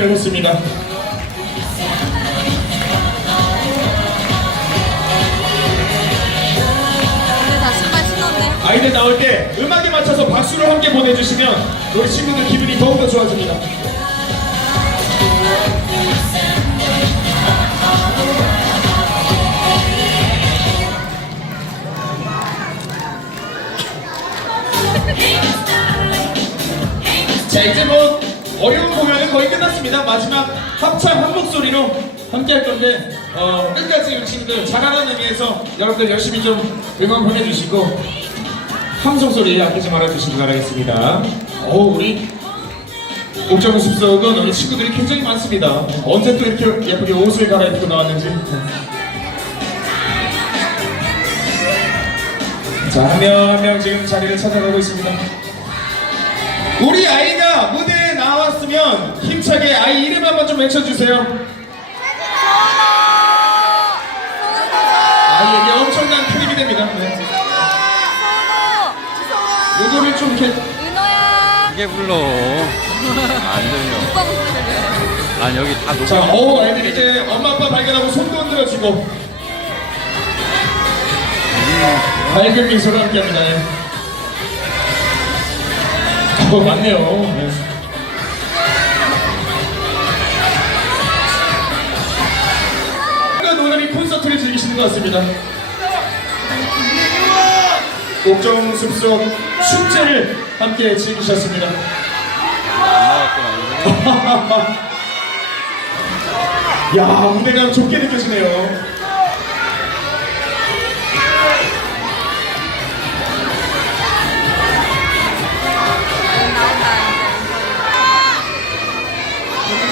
가셨습니다. 근데 다 신발 신었네. 아이들 나올 때 음악에 맞춰서 박수를 함께 보내주시면 우리 친구들 기분이 더욱더 좋아집니다. 자 이제 뭐 어려운 공연은 거의 끝났습니다. 마지막 합창 한 목소리로 함께 할 건데 어, 끝까지 우리 친구들 잘하라는 의미에서 여러분들 열심히 좀 응원 보내주시고 함성 소리 아끼지 말아주시기 바라겠습니다. 어 우리 옥정우 숲속은 우리 친구들이 굉장히 많습니다. 언제 또 이렇게 예쁘게 옷을 갈아입고 나왔는지. 자, 한 명 한 명 지금 자리를 찾아가고 있습니다. 우리 아이가 외쳐주세요. 아이에게 엄청난 큰 힘이 됩니다. 네. 누구를 좀 이렇게 은호야. 이게 불러. 안 들려. 오빠 목소리 여기 다 녹음. 자, 어, 애들이 이제 엄마 아빠 발견하고 손도 흔들어주고 밝은 미소로 함께합니다. 예. 어, 맞네요. 네. 트를 즐기시는 것 같습니다. 옥정 숲속 축제를 함께 즐기셨습니다. 안 나왔구나. 야 무대가 좁게 느껴지네요.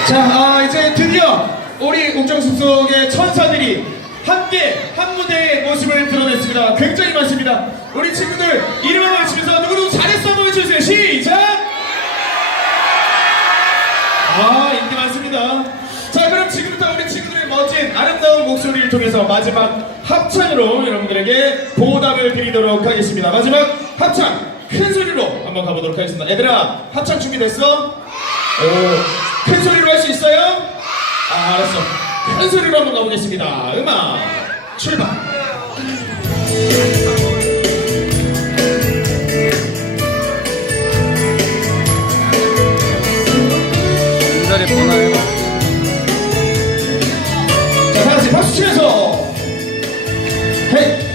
자 아, 이제 드디어 우리 옥정숲 속의 천사들이 함께 한 무대의 모습을 드러냈습니다. 굉장히 많습니다. 우리 친구들 이름을 외치면서 누구누구 잘했어 외쳐주세요. 시작! 아 인기 많습니다. 자 그럼 지금부터 우리 친구들의 멋진 아름다운 목소리를 통해서 마지막 합창으로 여러분들에게 보답을 드리도록 하겠습니다. 마지막 합창 큰 소리로 한번 가보도록 하겠습니다. 얘들아 합창 준비됐어? 오, 큰 소리로 할 수 있어요? 아 알았어. 큰 소리로 한번 가보겠습니다. 음악 출발. 보나요? 자, 다 같이 박수 치면서 헤이.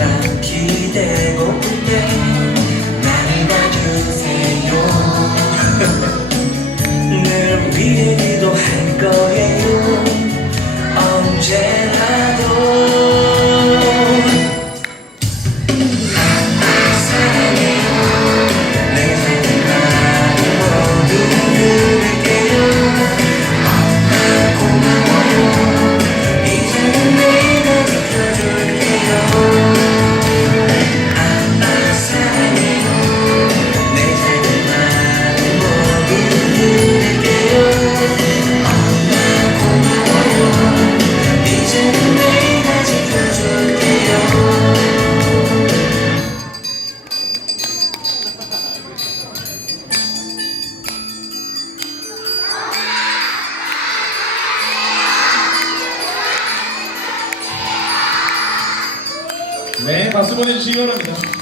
난 기대 네, 박수 보내주시기 바랍니다.